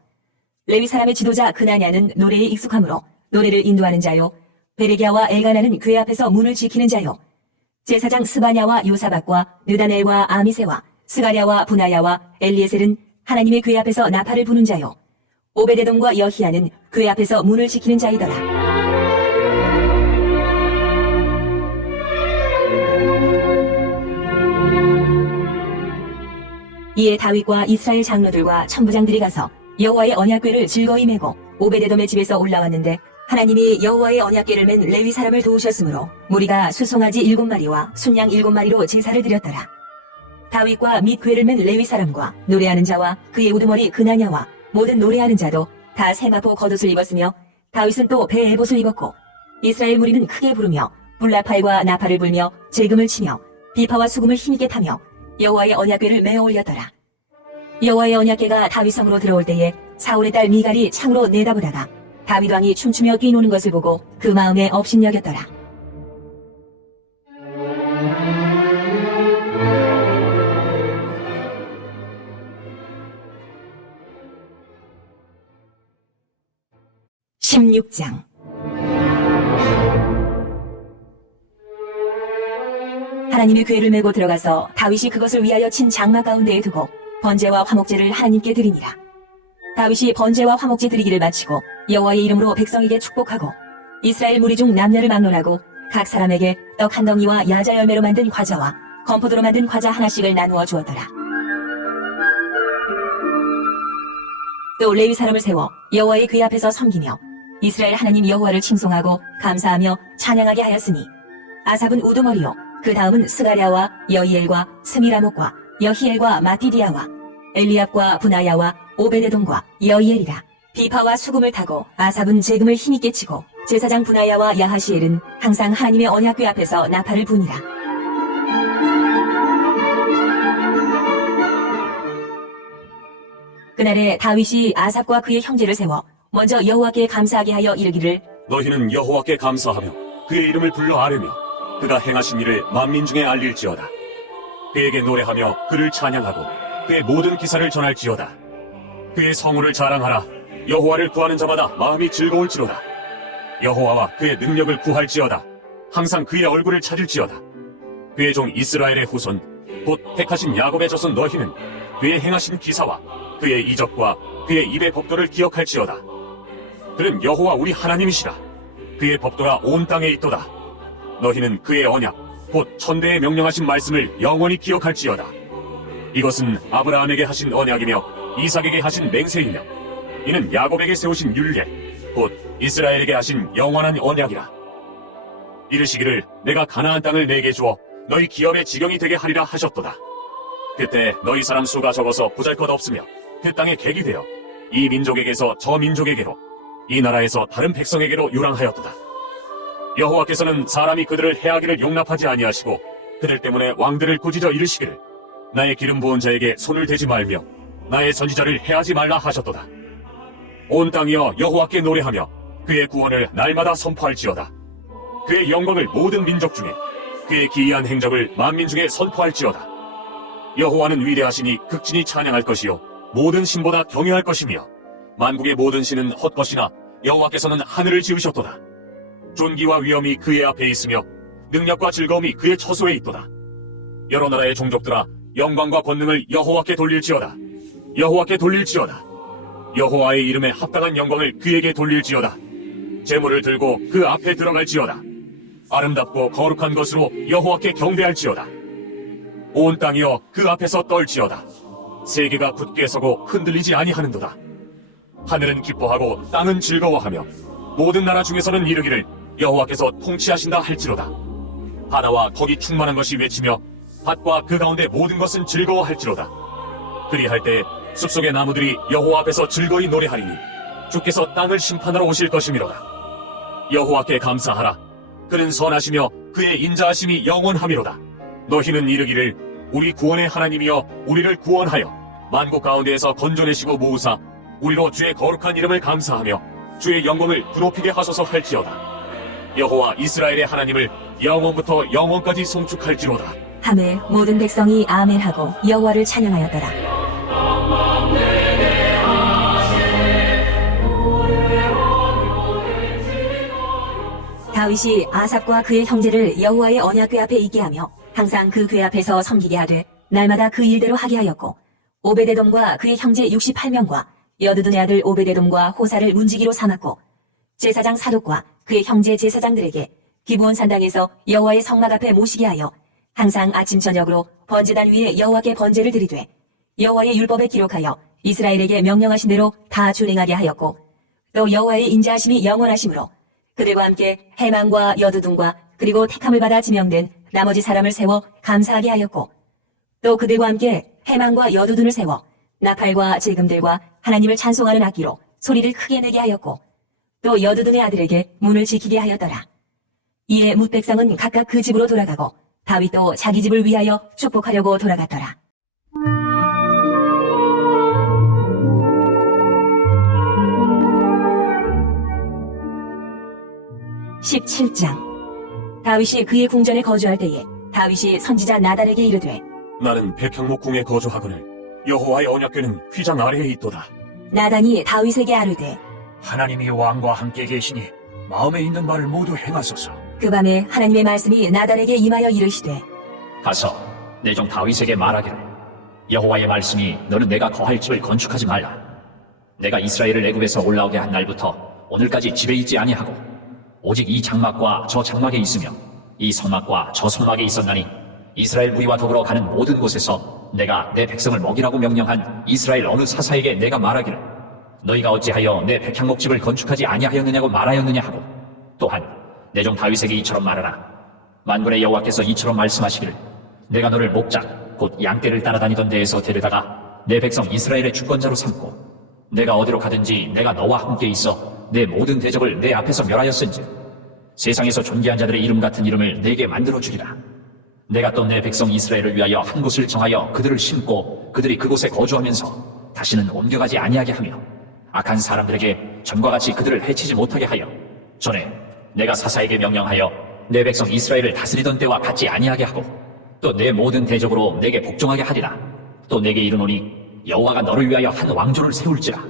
레위 사람의 지도자 그나냐는 노래에 익숙하므로 노래를 인도하는 자요 베레기야와 엘가나는 궤 앞에서 문을 지키는 자요 제사장 스바냐와 요사박과 느다넬과 아미세와 스가랴와 부나야와 엘리에셀은 하나님의 궤 앞에서 나팔을 부는 자요 오베데돔과 여히야는 궤 앞에서 문을 지키는 자이더라. 이에 다윗과 이스라엘 장로들과 천부장들이 가서 여호와의 언약궤를 즐거이 메고 오베데돔의 집에서 올라왔는데 하나님이 여호와의 언약궤를 맨 레위 사람을 도우셨으므로 무리가 수송아지 7마리와 순양 7마리로 제사를 드렸더라. 다윗과 및 궤를 맨 레위 사람과 노래하는 자와 그의 우두머리 그나냐와 모든 노래하는 자도 다 세마포 겉옷을 입었으며 다윗은 또 배 에봇을 입었고 이스라엘 무리는 크게 부르며 불나팔과 나팔을 불며 재금을 치며 비파와 수금을 힘있게 타며 여호와의 언약궤를 메어 올렸더라. 여호와의 언약궤가 다윗성으로 들어올 때에 사울의 딸 미갈이 창으로 내다보다가 다윗 왕이 춤추며 뛰노는 것을 보고 그 마음에 업신여겼더라. 16장. 하나님의 궤를 메고 들어가서 다윗이 그것을 위하여 친 장막 가운데에 두고 번제와 화목제를 하나님께 드리니라. 다윗이 번제와 화목제 드리기를 마치고 여호와의 이름으로 백성에게 축복하고 이스라엘 무리 중 남녀를 막론하고 각 사람에게 떡 한 덩이와 야자 열매로 만든 과자와 건포도로 만든 과자 하나씩을 나누어 주었더라. 또 레위 사람을 세워 여호와의 궤 앞에서 섬기며 이스라엘 하나님 여호와를 칭송하고 감사하며 찬양하게 하였으니 아삽은 우두머리요 그 다음은 스가랴와 여이엘과 스미라목과 여히엘과 마티디아와 엘리압과 분하야와 오베데돔과 여이엘이라. 비파와 수금을 타고 아삽은 재금을 힘있게 치고 제사장 분하야와 야하시엘은 항상 하나님의 언약궤 앞에서 나팔을 부니라. 그날에 다윗이 아삽과 그의 형제를 세워 먼저 여호와께 감사하게 하여 이르기를 너희는 여호와께 감사하며 그의 이름을 불러 아뢰며 그가 행하신 일을 만민 중에 알릴지어다. 그에게 노래하며 그를 찬양하고 그의 모든 기사를 전할지어다. 그의 성우를 자랑하라. 여호와를 구하는 자마다 마음이 즐거울지로다. 여호와와 그의 능력을 구할지어다. 항상 그의 얼굴을 찾을지어다. 그의 종 이스라엘의 후손 곧 택하신 야곱의 자손 너희는 그의 행하신 기사와 그의 이적과 그의 입의 법도를 기억할지어다. 그는 여호와 우리 하나님이시라. 그의 법도가 온 땅에 있도다. 너희는 그의 언약 곧 천대에 명령하신 말씀을 영원히 기억할지어다. 이것은 아브라함에게 하신 언약이며 이삭에게 하신 맹세이며 이는 야곱에게 세우신 율례 곧 이스라엘에게 하신 영원한 언약이라. 이르시기를 내가 가나안 땅을 내게 주어 너희 기업의 지경이 되게 하리라 하셨도다. 그때 너희 사람 수가 적어서 보잘것없으며 그 땅에 객이 되어 이 민족에게서 저 민족에게로 이 나라에서 다른 백성에게로 유랑하였도다. 여호와께서는 사람이 그들을 해하기를 용납하지 아니하시고 그들 때문에 왕들을 꾸짖어 이르시기를 나의 기름 부은 자에게 손을 대지 말며 나의 선지자를 해하지 말라 하셨도다. 온 땅이여 여호와께 노래하며 그의 구원을 날마다 선포할지어다. 그의 영광을 모든 민족 중에 그의 기이한 행적을 만민 중에 선포할지어다. 여호와는 위대하시니 극진히 찬양할 것이요 모든 신보다 경외할 것이며 만국의 모든 신은 헛것이나 여호와께서는 하늘을 지으셨도다. 존귀와 위엄이 그의 앞에 있으며 능력과 즐거움이 그의 처소에 있도다. 여러 나라의 종족들아 영광과 권능을 여호와께 돌릴지어다. 여호와께 돌릴지어다. 여호와의 이름에 합당한 영광을 그에게 돌릴지어다. 제물을 들고 그 앞에 들어갈지어다. 아름답고 거룩한 것으로 여호와께 경배할지어다. 온 땅이여 그 앞에서 떨지어다. 세계가 굳게 서고 흔들리지 아니하는도다. 하늘은 기뻐하고 땅은 즐거워하며 모든 나라 중에서는 이르기를 여호와께서 통치하신다 할지로다. 하나와 거기 충만한 것이 외치며 밭과 그 가운데 모든 것은 즐거워할지로다. 그리할 때 숲속의 나무들이 여호와 앞에서 즐거이 노래하리니 주께서 땅을 심판하러 오실 것이미로다. 여호와께 감사하라. 그는 선하시며 그의 인자하심이 영원하미로다. 너희는 이르기를 우리 구원의 하나님이여 우리를 구원하여 만국 가운데에서 건져내시고 모으사 우리로 주의 거룩한 이름을 감사하며 주의 영광을 부높이게 하소서 할지어다. 여호와 이스라엘의 하나님을 영원부터 영원까지 송축할지로다. 하매 모든 백성이 아멘하고 여호와를 찬양하였더라. 다윗이 아삽과 그의 형제를 여호와의 언약궤 앞에 있게 하며 항상 그 궤 앞에서 섬기게 하되 날마다 그 일대로 하게 하였고 오베데돔과 그의 형제 68명과 여두둔의 아들 오베데돔과 호사를 문지기로 삼았고 제사장 사독과 그의 형제 제사장들에게 기브온 산당에서 여호와의 성막 앞에 모시게 하여 항상 아침 저녁으로 번제단 위에 여호와께 번제를 드리되 여호와의 율법에 기록하여 이스라엘에게 명령하신 대로 다 준행하게 하였고 또 여호와의 인자하심이 영원하심으로 그들과 함께 해만과 여두둔과 그리고 택함을 받아 지명된 나머지 사람을 세워 감사하게 하였고 또 그들과 함께 해만과 여두둔을 세워 나팔과 제금들과 하나님을 찬송하는 악기로 소리를 크게 내게 하였고 또 여두둔의 아들에게 문을 지키게 하였더라. 이에 뭇 백성은 각각 그 집으로 돌아가고 다윗도 자기 집을 위하여 축복하려고 돌아갔더라. (17장) 다윗이 그의 궁전에 거주할 때에 다윗이 선지자 나단에게 이르되 나는 백향목궁에 거주하거늘 여호와의 언약궤는 휘장 아래에 있도다. 나단이 다윗에게 아뢰되 하나님이 왕과 함께 계시니 마음에 있는 말을 모두 행하소서. 그 밤에 하나님의 말씀이 나단에게 임하여 이르시되 가서 내 종 다윗에게 말하기를 여호와의 말씀이 너는 내가 거할 집을 건축하지 말라. 내가 이스라엘을 애굽에서 올라오게 한 날부터 오늘까지 집에 있지 아니하고 오직 이 장막과 저 장막에 있으며 이 성막과 저 성막에 있었나니 이스라엘 무리와 더불어 가는 모든 곳에서 내가 내 백성을 먹이라고 명령한 이스라엘 어느 사사에게 내가 말하기를 너희가 어찌하여 내 백향목집을 건축하지 아니하였느냐고 말하였느냐 하고 또한 내 종 다윗에게 이처럼 말하라. 만군의 여호와께서 이처럼 말씀하시기를 내가 너를 목장 곧 양떼를 따라다니던 데에서 데려다가 내 백성 이스라엘의 주권자로 삼고 내가 어디로 가든지 내가 너와 함께 있어 내 모든 대적을 내 앞에서 멸하였은즉 세상에서 존귀한 자들의 이름 같은 이름을 내게 만들어 주리라. 내가 또 내 백성 이스라엘을 위하여 한 곳을 정하여 그들을 심고 그들이 그곳에 거주하면서 다시는 옮겨가지 아니하게 하며 악한 사람들에게 전과 같이 그들을 해치지 못하게 하여 전에 내가 사사에게 명령하여 내 백성 이스라엘을 다스리던 때와 같지 아니하게 하고 또 내 모든 대적으로 내게 복종하게 하리라. 또 내게 이르노니 여호와가 너를 위하여 한 왕조를 세울지라.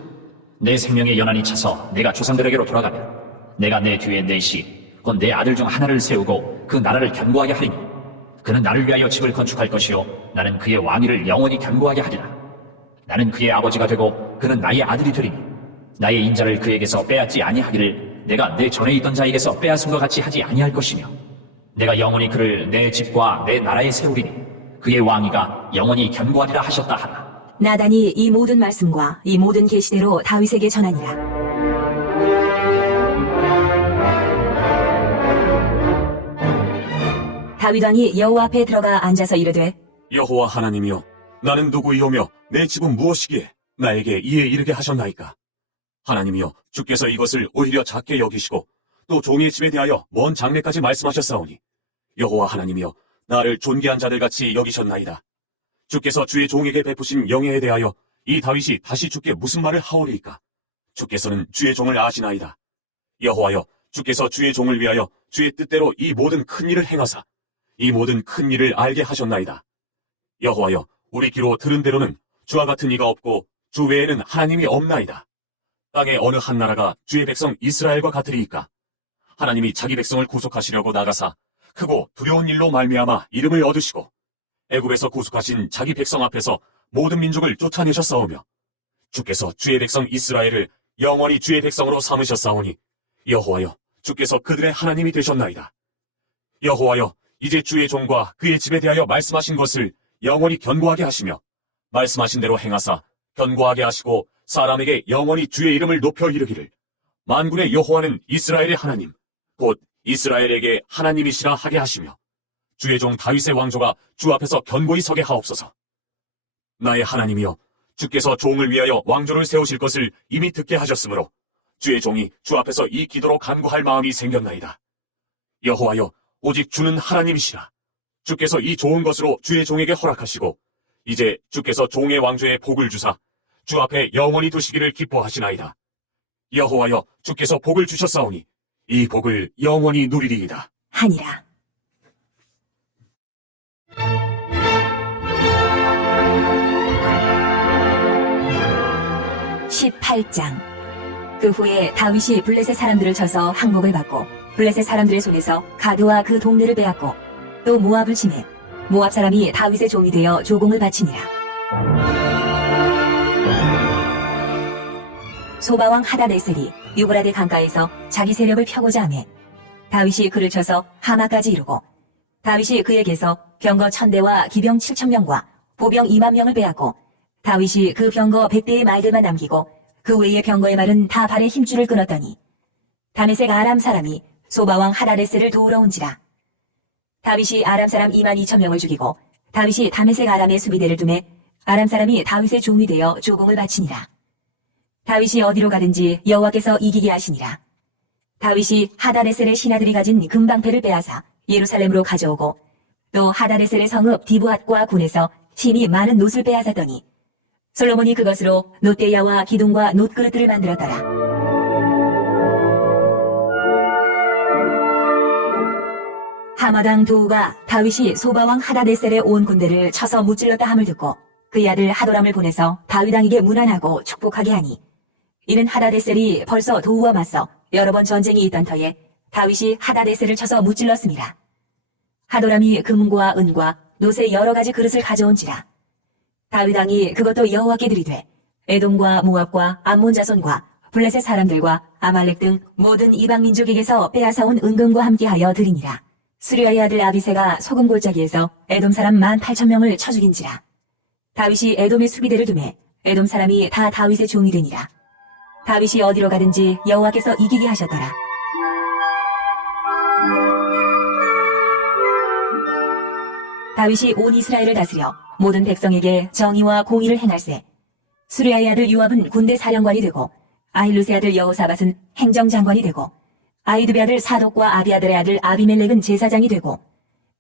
내 생명의 연한이 차서 내가 조상들에게로 돌아가며 내가 내 뒤에 넷이 곧 내 아들 중 하나를 세우고 그 나라를 견고하게 하리니 그는 나를 위하여 집을 건축할 것이요 나는 그의 왕위를 영원히 견고하게 하리라. 나는 그의 아버지가 되고 그는 나의 아들이 되리니 나의 인자를 그에게서 빼앗지 아니하기를 내가 내 전에 있던 자에게서 빼앗음과 같이 하지 아니할 것이며 내가 영원히 그를 내 집과 내 나라에 세우리니 그의 왕위가 영원히 견고하리라 하셨다 하라. 나단이 이 모든 말씀과 이 모든 계시대로 다윗에게 전하니라. 다윗 왕이 여호와 앞에 들어가 앉아서 이르되 여호와 하나님이여, 나는 누구이오며 내 집은 무엇이기에 나에게 이에 이르게 하셨나이까? 하나님이여, 주께서 이것을 오히려 작게 여기시고 또 종의 집에 대하여 먼 장래까지 말씀하셨사오니 여호와 하나님이여, 나를 존귀한 자들같이 여기셨나이다. 주께서 주의 종에게 베푸신 영예에 대하여 이 다윗이 다시 주께 무슨 말을 하오리이까? 주께서는 주의 종을 아시나이다. 여호와여, 주께서 주의 종을 위하여 주의 뜻대로 이 모든 큰 일을 행하사 이 모든 큰 일을 알게 하셨나이다. 여호와여, 우리 귀로 들은 대로는 주와 같은 이가 없고 주 외에는 하나님이 없나이다. 땅의 어느 한 나라가 주의 백성 이스라엘과 같으리이까? 하나님이 자기 백성을 구속하시려고 나가사 크고 두려운 일로 말미암아 이름을 얻으시고 애굽에서 구속하신 자기 백성 앞에서 모든 민족을 쫓아내셨사오며 주께서 주의 백성 이스라엘을 영원히 주의 백성으로 삼으셨사오니 여호와여, 주께서 그들의 하나님이 되셨나이다. 여호와여, 이제 주의 종과 그의 집에 대하여 말씀하신 것을 영원히 견고하게 하시며 말씀하신 대로 행하사 견고하게 하시고 사람에게 영원히 주의 이름을 높여 이르기를 만군의 여호와는 이스라엘의 하나님 곧 이스라엘에게 하나님이시라 하게 하시며 주의 종 다윗의 왕조가 주 앞에서 견고히 서게 하옵소서. 나의 하나님이여, 주께서 종을 위하여 왕조를 세우실 것을 이미 듣게 하셨으므로 주의 종이 주 앞에서 이 기도로 간구할 마음이 생겼나이다. 여호와여, 오직 주는 하나님이시라. 주께서 이 좋은 것으로 주의 종에게 허락하시고 이제 주께서 종의 왕조에 복을 주사 주 앞에 영원히 두시기를 기뻐하시나이다. 여호와여, 주께서 복을 주셨사오니 이 복을 영원히 누리리이다. 하니라. (18장) 그 후에 다윗이 블레셋 사람들을 쳐서 항복을 받고 블레셋 사람들의 손에서 가드와 그 동네를 빼앗고 또 모압을 치매 모압 사람이 다윗의 종이 되어 조공을 바치니라. 소바왕 하다네셀이 유브라데 강가에서 자기 세력을 펴고자 하매 다윗이 그를 쳐서 하마까지 이루고 다윗이 그에게서 병거 1000대와 기병 7000명과 보병 20000명을 빼앗고 다윗이 그 병거 100대의 말들만 남기고 그 외의 병거의 말은 다 발에 힘줄을 끊었더니 다메섹 아람 사람이 소바왕 하다네셀을 도우러 온지라. 다윗이 아람 사람 22000명을 죽이고 다윗이 다메섹 아람의 수비대를 두매 아람 사람이 다윗의 종이 되어 조공을 바치니라. 다윗이 어디로 가든지 여호와께서 이기게 하시니라. 다윗이 하다네셀의 신하들이 가진 금방패를 빼앗아 예루살렘으로 가져오고 또 하다네셀의 성읍 디브핫과 군에서 심히 많은 놋을 빼앗았더니 솔로몬이 그것으로 놋대야와 기둥과 놋그릇들을 만들었더라. 하마당 도우가 다윗이 소바왕 하다네셀의 온 군대를 쳐서 무찔렀다 함을 듣고 그의 아들 하도람을 보내서 다윗 왕에게 문안하고 축복하게 하니 이는 하다데셀이 벌써 도우와 맞서 여러 번 전쟁이 있던 터에 다윗이 하다데셀을 쳐서 무찔렀습니다. 하도람이 금과 은과 놋의 여러 가지 그릇을 가져온지라. 다윗 왕이 그것도 여호와께 드리되 에돔과 모압과 암몬 자손과 블레셋 사람들과 아말렉 등 모든 이방 민족에게서 빼앗아온 은금과 함께하여 드리니라. 수리아의 아들 아비새가 소금 골짜기에서 에돔 사람 18,000명을 쳐 죽인지라. 다윗이 에돔의 수비대를 두매 에돔 사람이 다 다윗의 종이 되니라. 다윗이 어디로 가든지 여호와께서 이기게 하셨더라. 다윗이 온 이스라엘을 다스려 모든 백성에게 정의와 공의를 행할세. 수리아의 아들 요압은 군대 사령관이 되고 아힐루스의 아들 여호사밧은 행정장관이 되고 아이두베 아들 사독과 아비아들의 아들 아비멜렉은 제사장이 되고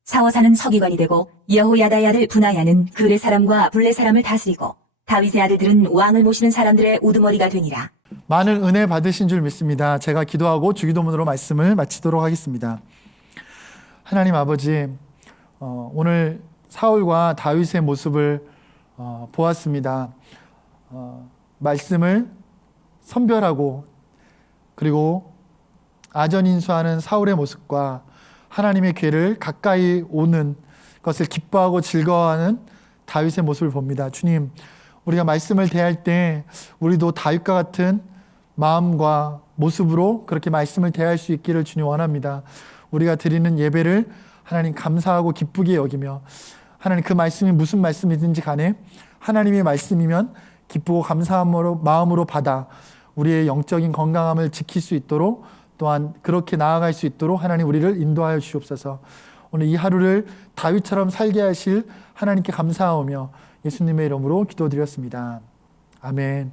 사워사는 서기관이 되고 여호야다의 아들 분하야는 그레 사람과 블레 사람을 다스리고 다윗의 아들들은 왕을 모시는 사람들의 우두머리가 되니라. 많은 은혜 받으신 줄 믿습니다. 제가 기도하고 주기도문으로 말씀을 마치도록 하겠습니다. 하나님 아버지, 오늘 사울과 다윗의 모습을 보았습니다. 말씀을 선별하고 그리고 아전인수하는 사울의 모습과 하나님의 궤를 가까이 오는 것을 기뻐하고 즐거워하는 다윗의 모습을 봅니다. 주님, 우리가 말씀을 대할 때 우리도 다윗과 같은 마음과 모습으로 그렇게 말씀을 대할 수 있기를 주님 원합니다. 우리가 드리는 예배를 하나님 감사하고 기쁘게 여기며 하나님 그 말씀이 무슨 말씀이든지 간에 하나님의 말씀이면 기쁘고 감사한 마음으로 받아 우리의 영적인 건강함을 지킬 수 있도록 또한 그렇게 나아갈 수 있도록 하나님 우리를 인도하여 주시옵소서. 오늘 이 하루를 다윗처럼 살게 하실 하나님께 감사하오며 예수님의 이름으로 기도드렸습니다. 아멘.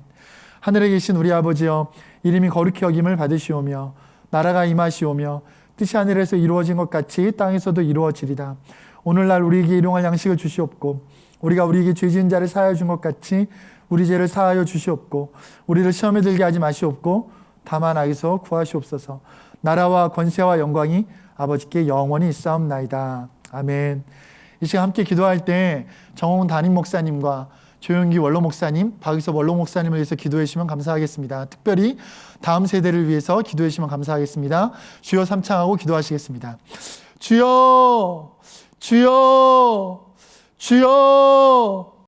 하늘에 계신 우리 아버지여, 이름이 거룩히 여김을 받으시오며 나라가 임하시오며 뜻이 하늘에서 이루어진 것 같이 땅에서도 이루어지리다. 오늘날 우리에게 일용할 양식을 주시옵고 우리가 우리에게 죄 지은 자를 사하여 준 것 같이 우리 죄를 사하여 주시옵고 우리를 시험에 들게 하지 마시옵고 다만 악에서 구하시옵소서. 나라와 권세와 영광이 아버지께 영원히 있사옵나이다. 아멘. 이 시간 함께 기도할 때 정홍 담임 목사님과 조영기 원로 목사님, 박의섭 원로 목사님을 위해서 기도해 주시면 감사하겠습니다. 특별히 다음 세대를 위해서 기도해 주시면 감사하겠습니다. 주여 삼창하고 기도하시겠습니다. 주여, 주여, 주여.